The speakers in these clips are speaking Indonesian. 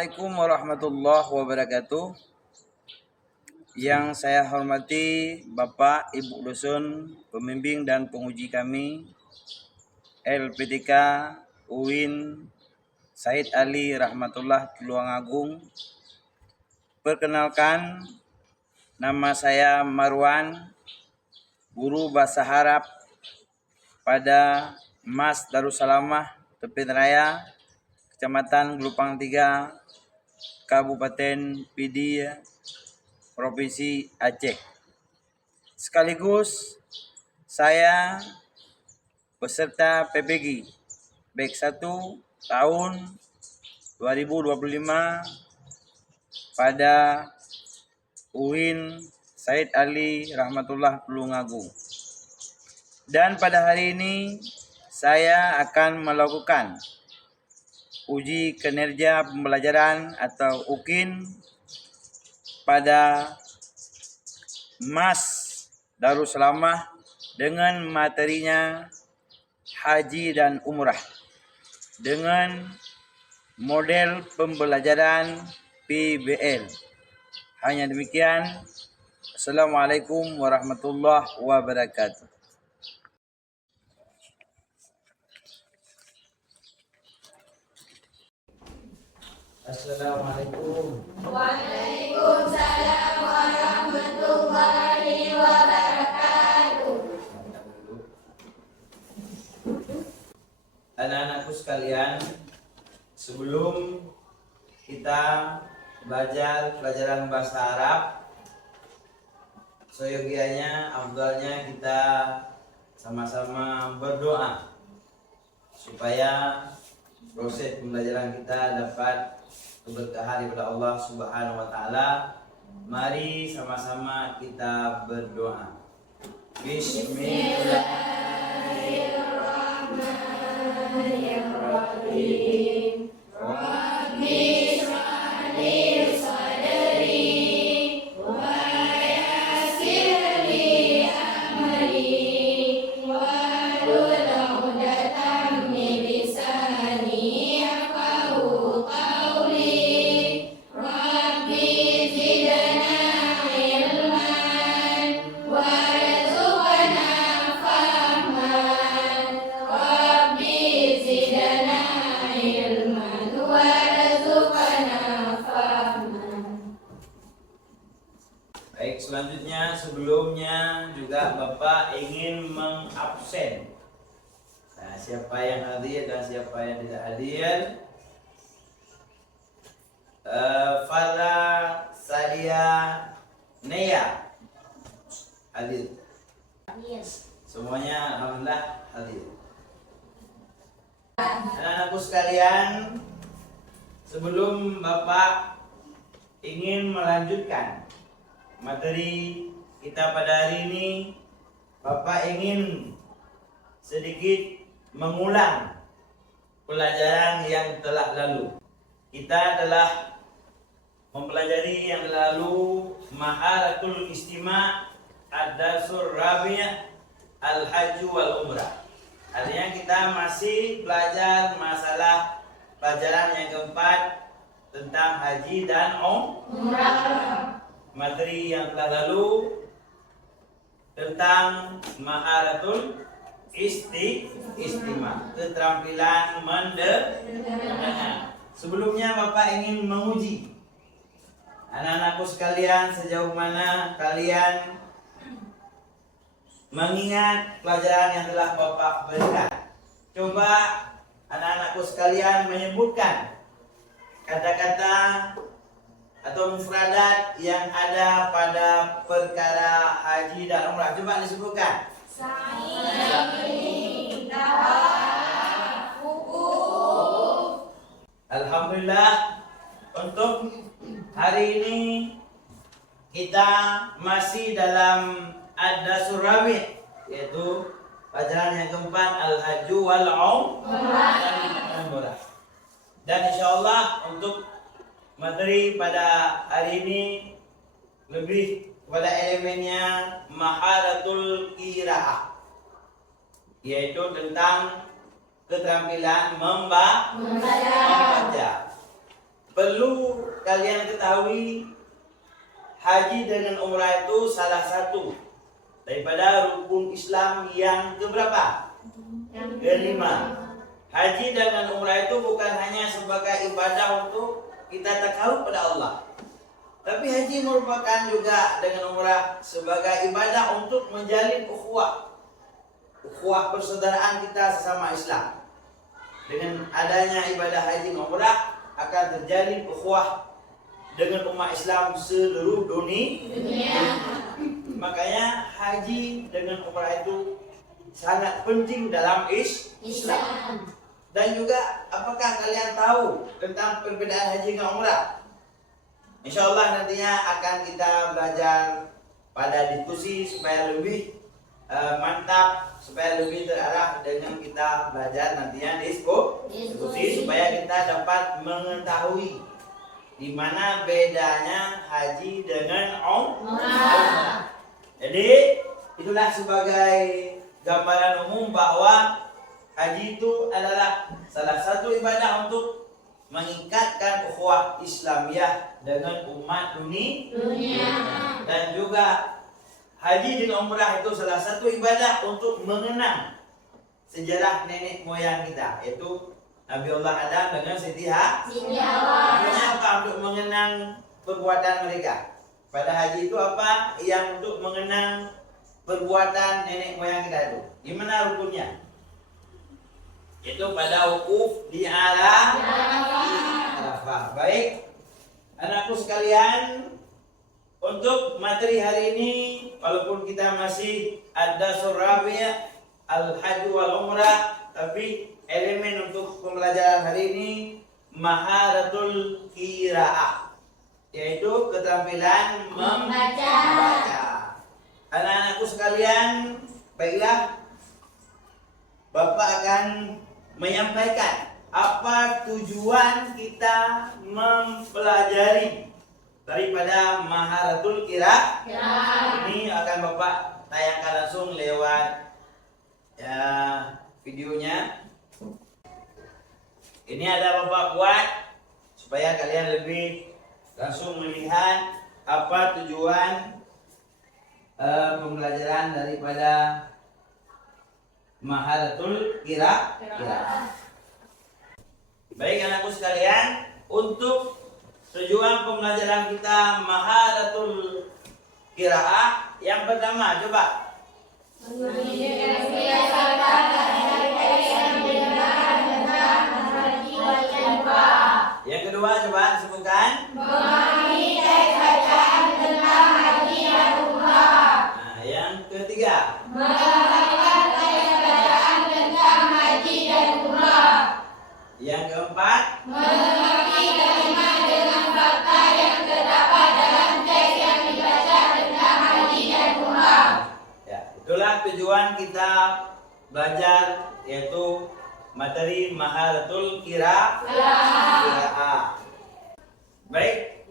Assalamualaikum warahmatullahi wabarakatuh. Yang saya hormati Bapak, Ibu Dosen, pembimbing dan penguji kami, LPTK UIN Said Ali Rahmatullah Tulungagung. Perkenalkan, nama saya Marwan, guru bahasa Arab pada Mas Darussalamah Tepin Raya, Kecamatan Gelupang 3, Kabupaten Pidi, Provinsi Aceh. Sekaligus saya peserta PPG Batch 1 tahun 2025 pada UIN Said Ali Rahmatullah Tulungagung. Dan pada hari ini saya akan melakukan uji kinerja pembelajaran atau UKIN pada Mas Darussalamah dengan materinya haji dan umrah dengan model pembelajaran PBL. Hanya demikian. Assalamualaikum warahmatullahi wabarakatuh. Assalamualaikum. Waalaikumsalam warahmatullahi wabarakatuh. Anak-anakku sekalian, sebelum kita belajar pelajaran bahasa Arab, seyogianya, afdalnya kita sama-sama berdoa supaya proses pembelajaran kita dapat keberkahan daripada Allah Subhanahu wa taala. Mari sama-sama kita berdoa. Bismillahirrahmanirrahim. Rabbi shrah li sadri wa yassir li amri wahlul 'uqdatam min lisani yafqahu qawli. Rabbi zidna ilman warzuqna fahman. Rabbi zidna ilman warzuqna fahman. Baik, selanjutnya sebelumnya juga Bapak ingin mengabsen. Nah, siapa yang hadir dan siapa yang tidak hadir? Fala Sadia Nea hadir. Semuanya alhamdulillah hadir. Anak-anakku sekalian, sebelum Bapak ingin melanjutkan materi kita pada hari ini, Bapak ingin sedikit mengulang pelajaran yang telah lalu. Kita telah mempelajari yang lalu Maharatul Istima' Ad-Darsur Rabi' Al-Hajj wal Umrah. Artinya kita masih belajar masalah pelajaran yang keempat tentang haji dan umrah. Materi yang telah lalu tentang Maharatul Istima', keterampilan mendengar. Sebelumnya Bapak ingin menguji anak-anakku sekalian sejauh mana kalian mengingat pelajaran yang telah Bapak berikan. Coba anak-anakku sekalian menyebutkan kata-kata atau mufradat yang ada pada perkara haji dan umrah. Coba disebutkan. Sa'i, tawaf, wukuf. Alhamdulillah, untuk hari ini kita masih dalam Ad-Darsur Rabi', yaitu pelajaran yang keempat Al-Hajj wal Umrah. Dan insyaallah untuk materi pada hari ini lebih pada elemennya Maharatul Qiraah, yaitu tentang keterampilan membaca. perlu kalian ketahui, haji dengan umrah itu salah satu daripada rukun Islam yang keberapa? Kelima. Haji dengan umrah itu bukan hanya sebagai ibadah untuk kita takarub pada Allah, tapi haji merupakan juga dengan umrah sebagai ibadah untuk menjalin ukhuwah persaudaraan kita sesama Islam. Dengan adanya ibadah haji dan umrah akan terjalin ukhuwah dengan umat Islam seluruh dunia. Makanya haji dengan umrah itu sangat penting dalam Islam. Dan juga apakah kalian tahu tentang perbedaan haji dengan umrah? Insyaallah nantinya akan kita belajar pada diskusi supaya lebih mantap, supaya lebih terarah dengan kita belajar nantinya diskusi supaya kita dapat mengetahui di mana bedanya haji dengan umrah. Jadi itulah sebagai gambaran umum bahwa haji itu adalah salah satu ibadah untuk mengikatkan ukhuwah Islamiyah dengan umat dunia. Dan juga haji dengan umrah itu salah satu ibadah untuk mengenang sejarah nenek moyang kita, yaitu Nabi Allah Adam dengan Siti Hawa. Apa untuk mengenang perbuatan mereka. Pada haji itu apa? Yang untuk mengenang perbuatan nenek moyang kita itu. Di mana rukunnya? Itu pada wukuf di Arafah. Baik, anakku sekalian, untuk materi hari ini, walaupun kita masih ada surabaya al-hajj wal umrah, tapi elemen untuk pembelajaran hari ini maharatul qiraah, yaitu keterampilan membaca. Anak-anakku sekalian, baiklah, Bapak akan menyampaikan apa tujuan kita mempelajari daripada maharatul qiraah. Ini akan Bapak tayangkan langsung lewat videonya. Ini ada Bapak buat supaya kalian lebih langsung melihat apa tujuan pembelajaran daripada maharatul qiraah. Baik anakku sekalian, untuk tujuan pembelajaran kita maharatul qiraah, yang pertama coba yang kedua coba sebutkan. Nah, yang ketiga. Yang keempat. Mengerti kalimat dengan fakta yang terdapat dalam teks yang dibaca tentang haji dan umrah. Ya, itulah tujuan kita belajar, yaitu materi maharatul qiraah. Baik,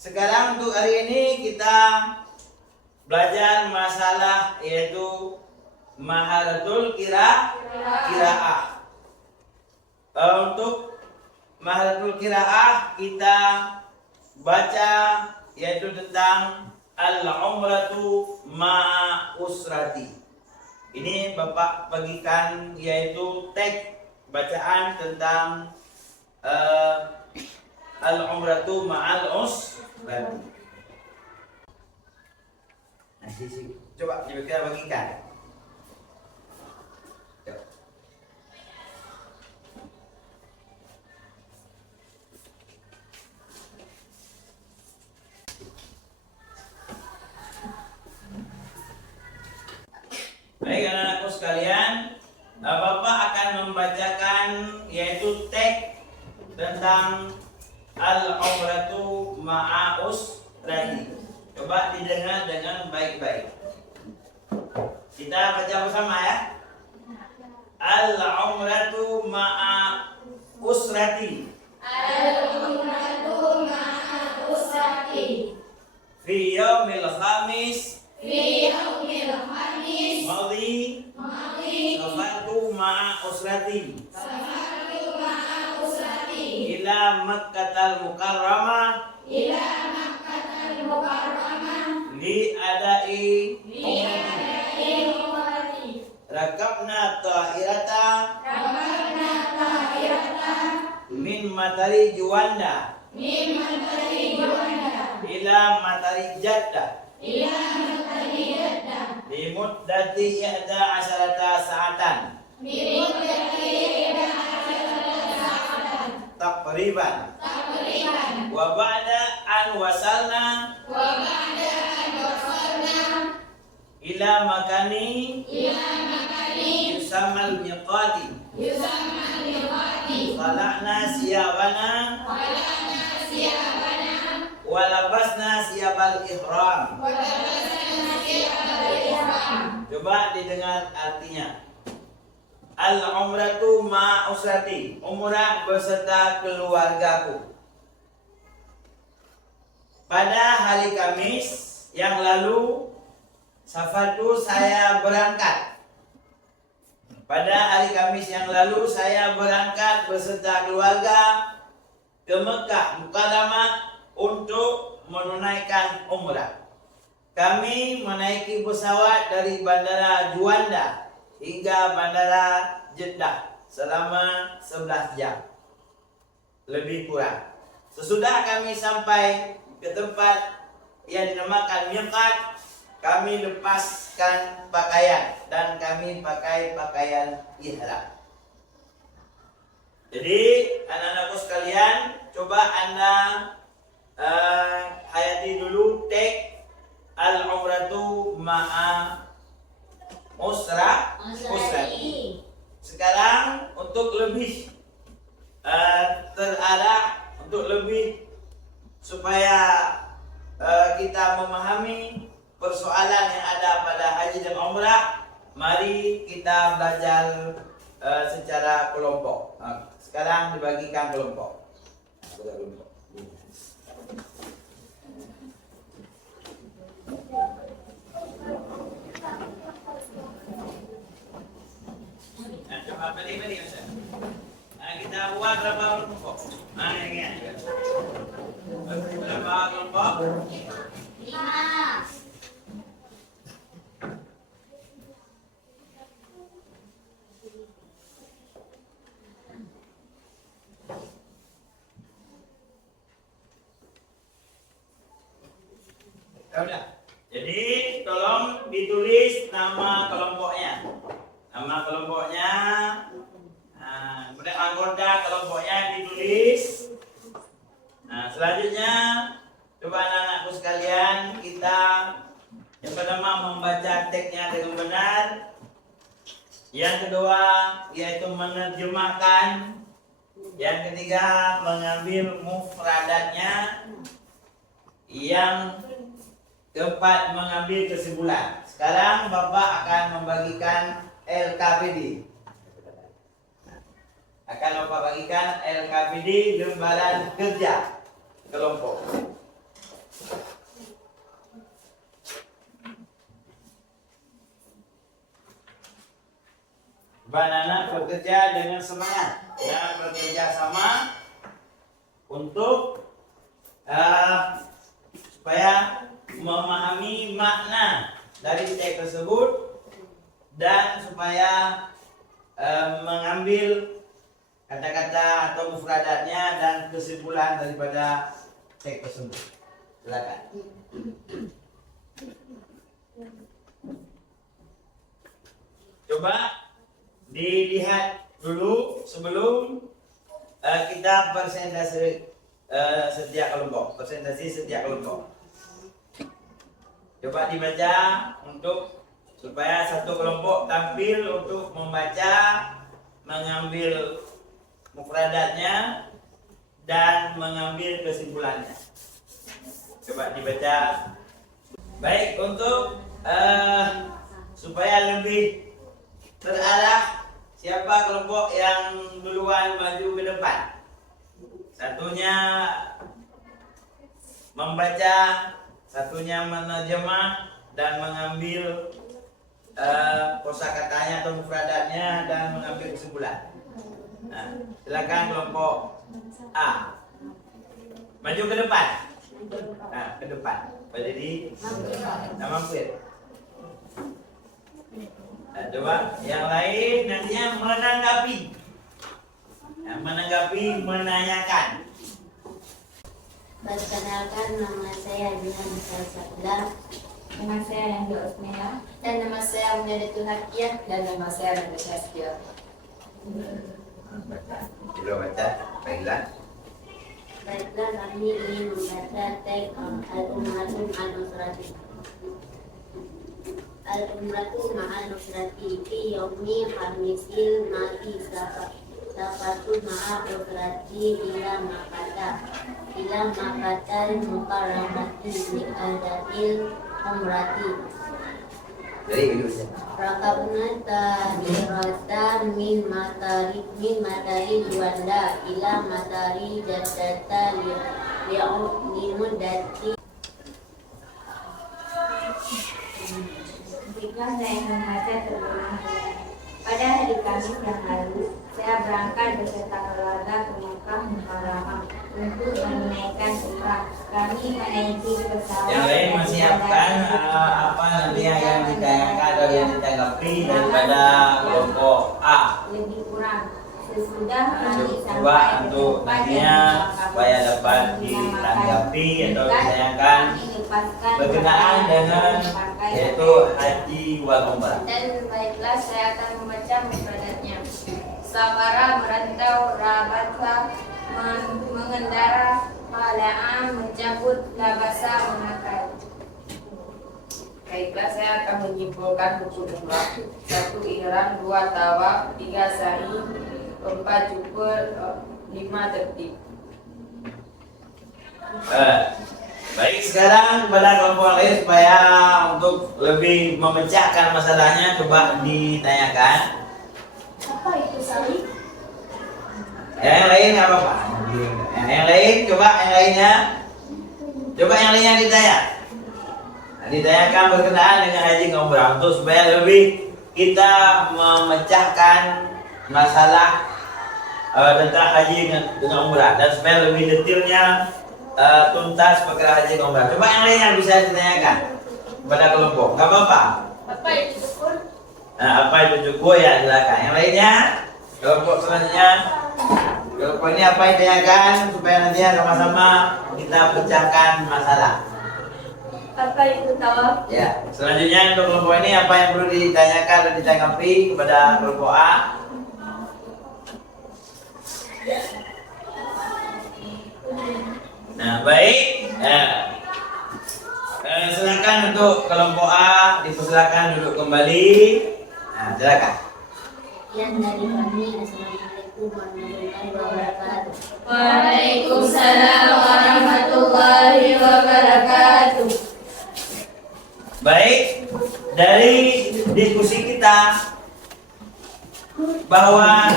sekarang untuk hari ini kita belajar masalah yaitu maharatul qiraah. Untuk maharatul qiraah kita baca yaitu tentang al-umratu ma'a usrati. Ini Bapak bagikan yaitu teks bacaan tentang al-umratu ma'al usrati. Nah, coba kita bagikan. Baik anak-anakku sekalian, Bapak akan membacakan yaitu teks tentang al-umratu ma'a usrati. Coba didengar dengan baik-baik. Kita baca bersama ya. Al-umratu ma'a usrati. Al-umratu ma'a usrati. Fi yaumil khamis. Fi yaumil khamis. Madhi. Safartu ma'a usrati. Safartu ma'a usrati. Ila ila Makkatal Mukarramah ila Makkatal Mukarramah li adai li'adai umrati rakabna ta'irata rabbana ta'irata min matari Juanda min matari Juanda ila matari Jaddah ila matari Jeddah bi muddati 11 sa'atan bimuddati ila sa'atan taqriban taqriban wa ba'da an wasalna wa ba'da an wasalna ila makani ila makani yusammal miqati yusamma miqati khala'na siyabana walana siyabana wa labasna siyabal ihram. wa labasna siyabal ihram. Coba didengar artinya. Al-umratu ma'usrati, umrah beserta keluargaku. Pada hari Kamis yang lalu, safartu saya berangkat. Pada hari Kamis yang lalu, saya berangkat beserta keluarga ke Mekah Mukarramah untuk menunaikan umrah. Kami menaiki pesawat dari Bandara Juanda hingga Bandara Jeddah selama 11 jam lebih kurang. Sesudah kami sampai ke tempat yang dinamakan miqat, kami lepaskan pakaian dan kami pakai pakaian ihram. Jadi anak-anakku sekalian, coba Anda hayati dulu teks al-umratu ma'a usrati. Sekarang untuk lebih terarah, untuk lebih supaya kita memahami persoalan yang ada pada haji dan umrah, mari kita belajar secara kelompok. Sekarang dibagikan kelompok. Coba beri Ustaz. Kita buat berapa kelompok? Ini. Berapa kelompok? 5. Sudah. Jadi tolong ditulis nama kelompoknya. Nama kelompoknya, kemudian anggota kelompoknya ditulis. Nah, selanjutnya coba anak-anakku sekalian, kita yang pertama membaca teksnya dengan benar. Yang kedua yaitu menerjemahkan. Yang ketiga mengambil mufradatnya. Yang keempat mengambil kesimpulan. Sekarang Bapak akan membagikan LKPD. Akan Bapak bagikan LKPD, lembaran kerja kelompok. Anak bekerja dengan semangat dan bekerja sama untuk supaya memahami makna dari teks tersebut dan supaya mengambil kata-kata atau mufradatnya dan kesimpulan daripada teks tersebut. Silakan. Coba dilihat dulu sebelum kita presentasi setiap kelompok, presentasi setiap kelompok. Coba dibaca untuk supaya satu kelompok tampil untuk membaca, mengambil mufradatnya dan mengambil kesimpulannya. Coba dibaca. Baik, untuk supaya lebih terarah, siapa kelompok yang duluan maju ke depan? Satunya membaca, satunya menerjemah dan mengambil kosakatanya atau mufradatnya dan mengambil kesimpulan. Nah, silakan kelompok A. Maju ke depan. Nah, ke depan. Berdiri. Nah, mampir. Nah, coba yang lain nantinya menanggapi. Nah, menanggapi, menanyakan. Perkenalkan, nama saya Jihan Sabda. Nama saya Nanda Usmina. Dan nama saya Munadatul Hakiah. Dan nama saya Nanda Saskia. Coba baca. Baiklah. Baiklah, kami ingin membaca teks Al-Umratu Ma'al-Nusrati. Al-Umratu Ma'al-Nusrati fi yaumi khamisil mati safatu ma'a-usrati ila makatal mukarramati li'adatil umrati. Dari dulu saja. Rakabna tadiratan min matari Juanda ila matari jaddata li'udati. Baiklah, saya ingin membaca terjemahan. Pada hari Kamis yang lalu, saya berangkat beserta keluarga ke Mekah Mukarramah untuk menunaikan umrah. Kami menaiki pesawat. Yang lain menyiapkan apa nanti yang ditanyakan atau yang ditanggapi daripada kelompok A. Lebih kurang sesudah kami Coba sampai ke untuk tempat nantinya supaya dapat ditanggapi atau ditanyakan berkenaan dengan yaitu haji wal umrah. Dan baiklah, saya akan membaca mufradatnya. Safara merantau, rabatha mengendara, mala'an mencabut, labasa memakai. Baiklah, saya akan menyimpulkan rukun umrah. 1 ihram, 2 tawaf, 3 sa'i, 4 cukur, 5 tertib. Baik, sekarang kepada kelompok lain supaya untuk lebih memecahkan masalahnya coba ditanyakan. Apa itu sa'i? Yang lain nggak apa-apa. Yang lain coba yang lainnya. Coba yang lainnya ditanya. Nah, ditanyakan berkenaan dengan haji dan umrah untuk supaya lebih kita memecahkan masalah tentang haji dengan umrah dan supaya lebih detailnya tuntas perkara haji dan umrah. Coba yang lain yang bisa ditanyakan kepada kelompok. Gak apa-apa. Apa itu syukur? Nah, apa itu cukup ya silakan. Yang lainnya kelompok selanjutnya. Kelompok ini apa yang ditanyakan supaya nantinya sama-sama kita pecahkan masalah. Apa itu tawaf? Ya. Selanjutnya untuk kelompok ini apa yang perlu ditanyakan dan ditanggapi kepada kelompok A. Nah, baik. Silakan untuk kelompok A dipersilakan duduk kembali. Nah, silakan. Yang dari kami, Assalamualaikum warahmatullahi wabarakatuh. Waalaikumsalam warahmatullahi wabarakatuh. Baik, dari diskusi kita bahwa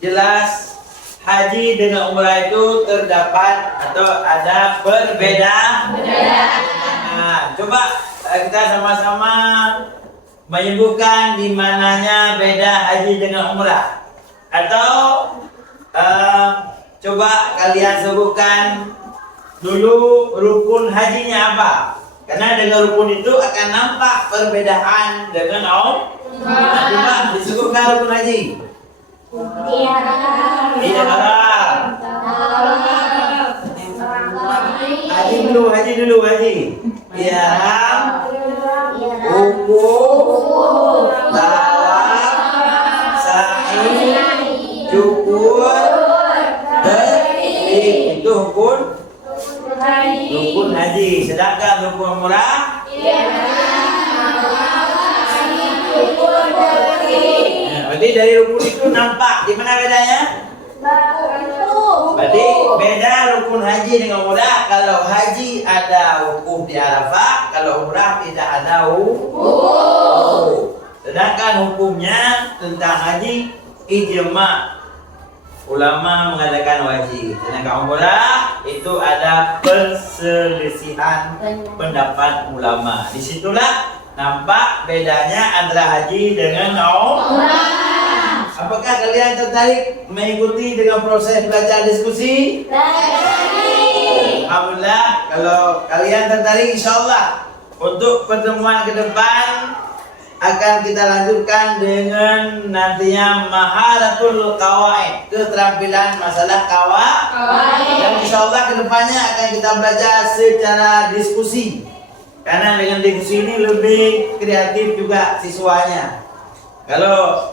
jelas haji dengan umrah itu terdapat atau ada perbedaan. Nah, coba kita sama-sama menyebutkan di mananya beda haji dengan umrah. Atau coba kalian sebutkan dulu rukun hajinya apa? Karena dengan rukun itu akan nampak perbedaan dengan umrah. Coba disebutkan rukun haji. Ihram. Haji dulu. Ihram, wukuf, tawaf, sa'i, cukur, tertib. Itu rukun haji. Sedangkan rukun umrah berarti dari rukun itu nampak di mana bedanya? Berarti beda rukun haji dengan umrah. Kalau haji ada wukuf di Arafah, kalau umrah tidak ada wukuf. Sedangkan hukumnya tentang haji ijma, ulama mengatakan wajib. Sedangkan umrah itu ada perselisihan pendapat ulama. Disitulah nampak bedanya antara haji dengan umrah. Apakah Apakah kalian tertarik mengikuti dengan proses belajar diskusi? Alhamdulillah, kalau kalian tertarik, insyaallah untuk pertemuan ke depan akan kita lanjutkan dengan nantinya maharatul qawaid, keterampilan masalah qawaid. Dan insyaallah ke depannya akan kita belajar secara diskusi. Karena dengan diskusi ini lebih kreatif juga siswanya. Kalau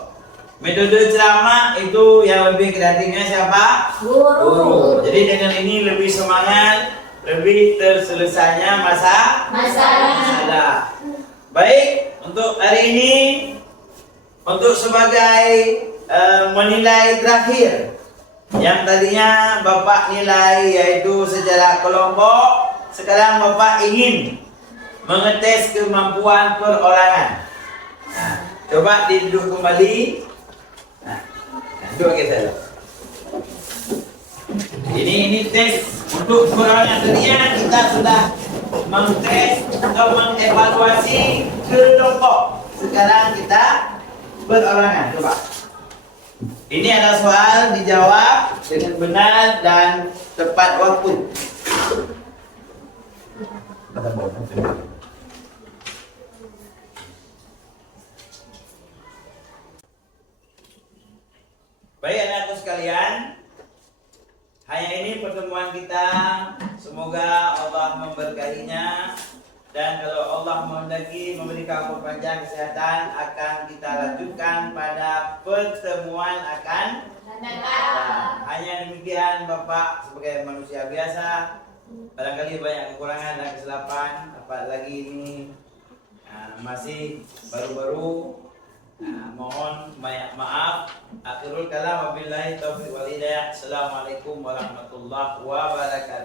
metode ceramah itu yang lebih kreatifnya siapa? Guru. Jadi dengan ini lebih semangat, lebih terselesainya masalah. Baik, untuk hari ini untuk sebagai menilai terakhir yang tadinya Bapak nilai yaitu secara kelompok, sekarang Bapak ingin mengetes kemampuan perorangan. Nah, coba duduk kembali. Nah, duduk kita. Ini tes untuk perorangan. Tadinya kita sudah mengtes atau mengevaluasi kelompok. Sekarang kita perorangan. Coba. Ini ada soal dijawab dengan benar dan tepat waktu. Baik anak-anakku sekalian, hanya ini pertemuan kita. Semoga Allah memberkahinya, dan kalau Allah menghendaki memberikan umur panjang kesehatan, akan kita lanjutkan pada pertemuan akan datang. Hanya demikian Bapak, sebagai manusia biasa barangkali banyak kekurangan dan kesilapan, apalagi ini masih baru-baru. Mohon banyak maaf. Akhirul kalam, wabillahi taufiq wal hidayah. Assalamualaikum warahmatullahi wabarakatuh.